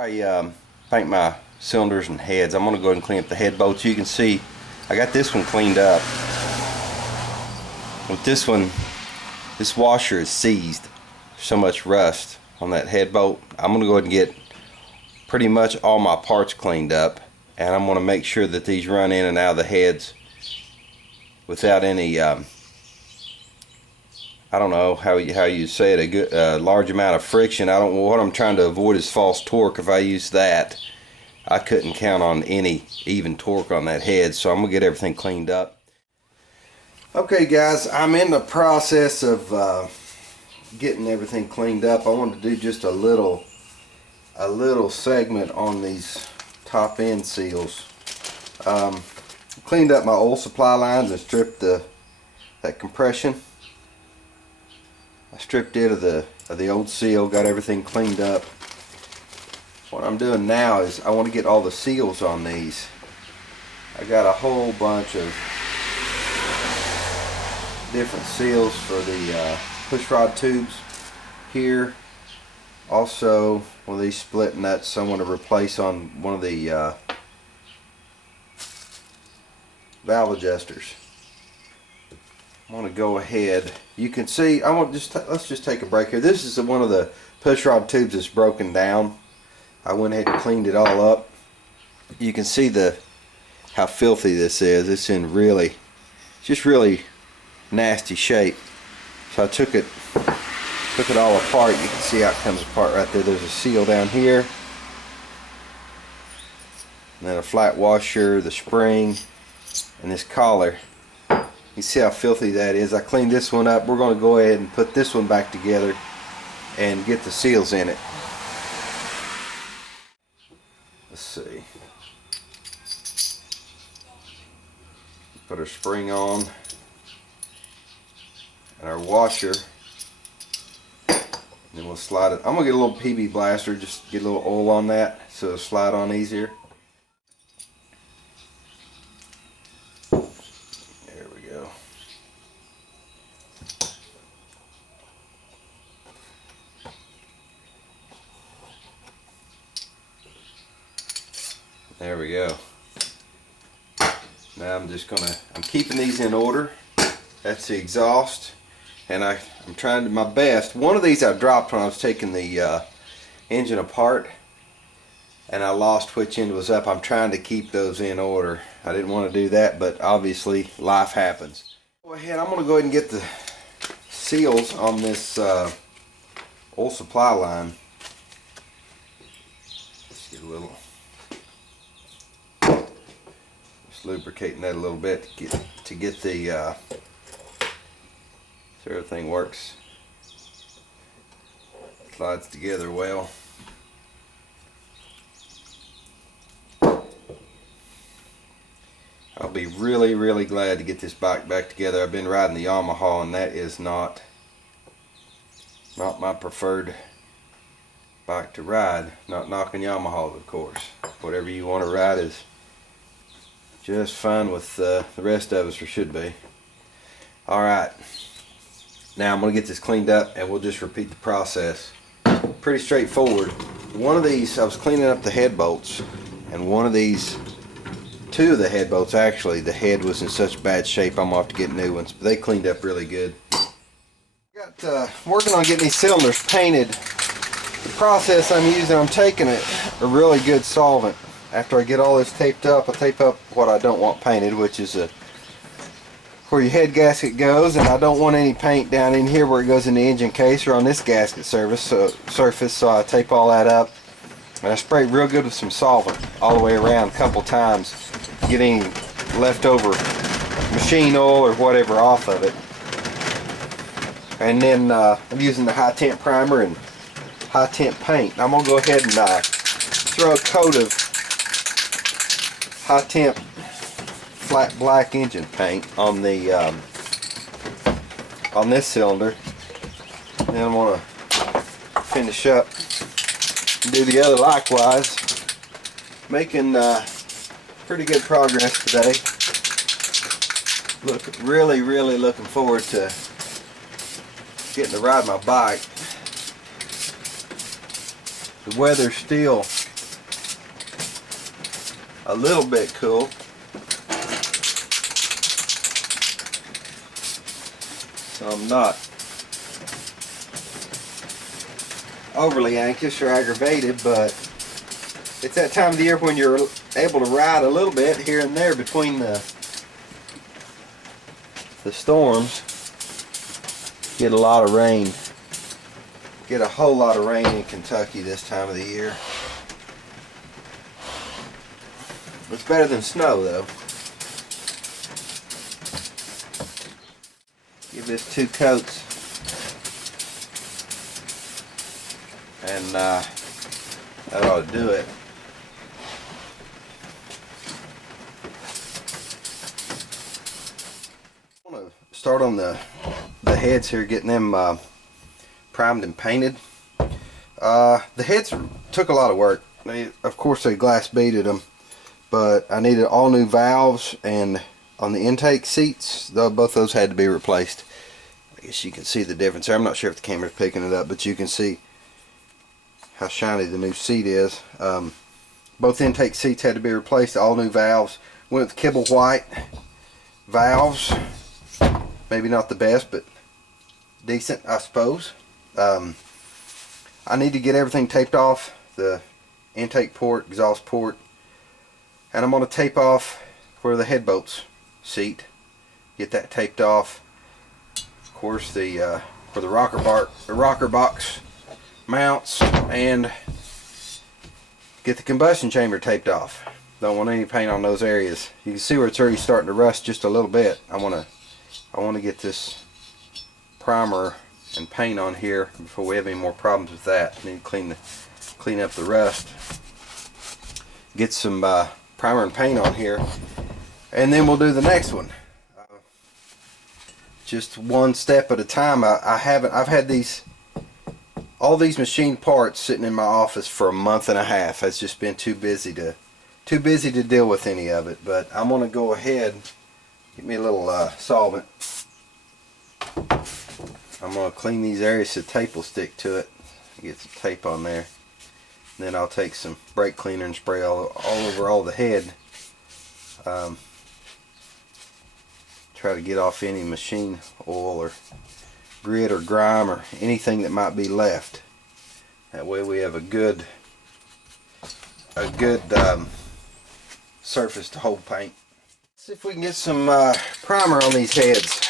I paint my cylinders and heads, I'm going to go ahead and clean up the head bolts. You can see I got this one cleaned up. With this one, this washer is seized. There's so much rust on that head bolt. I'm going to go ahead and get pretty much all my parts cleaned up, and I'm going to make sure that these run in and out of the heads without any I don't know how you say it, a good large amount of friction. What I'm trying to avoid is false torque. If I use that, I couldn't count on any even torque on that head, so I'm gonna get everything cleaned up. Okay guys, I'm in the process of getting everything cleaned up. I wanted to do just a little segment on these top end seals. Cleaned up my oil supply lines and stripped that compression. I stripped it of the old seal, got everything cleaned up. What I'm doing now is I want to get all the seals on these. I got a whole bunch of different seals for the push rod tubes here. Also, one of these split nuts I want to replace on one of the valve adjusters. I want to go ahead. You can see, let's just take a break here. This is one of the push rod tubes that's broken down. I went ahead and cleaned it all up. You can see how filthy this is. It's in just really nasty shape. So I took it all apart. You can see how it comes apart right there. There's a seal down here, and then a flat washer, the spring, and this collar. You see how filthy that is. I cleaned this one up. We're going to go ahead and put this one back together and get the seals in it. Let's see. Put our spring on and our washer, and then we'll slide it. I'm going to get a little PB blaster, just get a little oil on that so it'll slide on easier. There we go. Now I'm keeping these in order. That's the exhaust, and I'm trying my best. One of these I dropped when I was taking the engine apart, and I lost which end was up. I'm trying to keep those in order. I didn't want to do that, but obviously life happens. Go ahead, I'm going to go ahead and get the seals on this oil supply line. Let's get a little. Lubricating that a little bit to get the so everything works, slides together well. I'll be really glad to get this bike back together. I've been riding the Yamaha, and that is not my preferred bike to ride. Not knocking Yamahas, of course. Whatever you want to ride is just fine with the rest of us, or should be. Alright, now I'm going to get this cleaned up and we'll just repeat the process. Pretty straightforward. One of these, I was cleaning up the head bolts, and two of the head bolts actually, the head was in such bad shape I'm going to have to get new ones, but they cleaned up really good. Got working on getting these cylinders painted. The process I'm using, I'm taking a really good solvent. After I get all this taped up, I tape up what I don't want painted, which is where your head gasket goes, and I don't want any paint down in here where it goes in the engine case or on this gasket surface, so I tape all that up. And I spray it real good with some solvent all the way around a couple times, getting leftover machine oil or whatever off of it. And then I'm using the high temp primer and high temp paint. I'm going to go ahead and throw a coat of high temp flat black engine paint on the on this cylinder, and then I'm going to finish up and do the other likewise. Making pretty good progress today. Really looking forward to getting to ride my bike. The weather's still a little bit cool. So I'm not overly anxious or aggravated, but it's that time of the year when you're able to ride a little bit here and there between the storms. Get a lot of rain. Get a whole lot of rain in Kentucky this time of the year. It's better than snow though. Give this 2 coats. And that ought to do it. I want to start on the heads here, getting them primed and painted. The heads took a lot of work. Of course they glass beaded them, but I needed all new valves, and on the intake seats, both those had to be replaced. I guess you can see the difference there. I'm not sure if the camera's picking it up, but you can see how shiny the new seat is. Both intake seats had to be replaced, all new valves. Went with Kibble White valves. Maybe not the best, but decent, I suppose. I need to get everything taped off, the intake port, exhaust port, and I'm going to tape off where the head bolts seat. Get that taped off. Of course, the where the rocker box mounts, and get the combustion chamber taped off. Don't want any paint on those areas. You can see where it's already starting to rust just a little bit. I want to get this primer and paint on here before we have any more problems with that. Need to clean up the rust. Get some primer and paint on here, and then we'll do the next one. Just one step at a time. I've had all these machine parts sitting in my office for a month and a half. It's just been too busy to deal with any of it. But I'm gonna go ahead, get me a little solvent. I'm gonna clean these areas so tape will stick to it. Get some tape on there. And then I'll take some brake cleaner and spray all over all the head. Try to get off any machine oil or grit or grime or anything that might be left. That way we have a good surface to hold paint. Let's see if we can get some primer on these heads.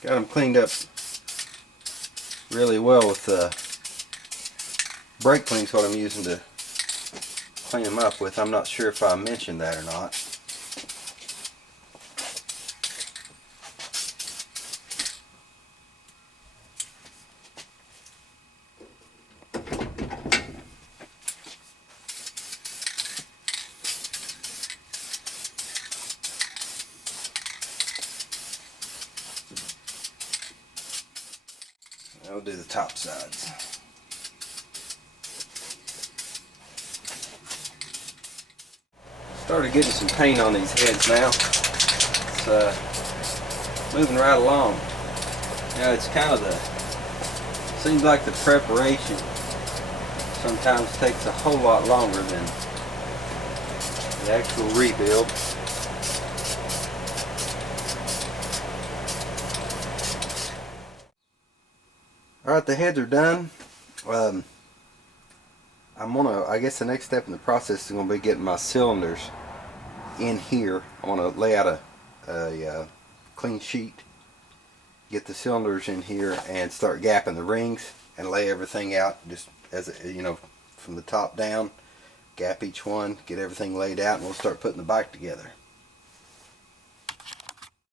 Got them cleaned up really well with brake clean's what I'm using to clean them up with. I'm not sure if I mentioned that or not. I'll do the top sides. Started getting some paint on these heads now. It's moving right along. Now it's kind of seems like the preparation sometimes takes a whole lot longer than the actual rebuild. Alright, the heads are done. I guess the next step in the process is going to be getting my cylinders in here. I want to lay out a clean sheet, get the cylinders in here, and start gapping the rings and lay everything out just as from the top down. Gap each one, get everything laid out, and we'll start putting the bike together.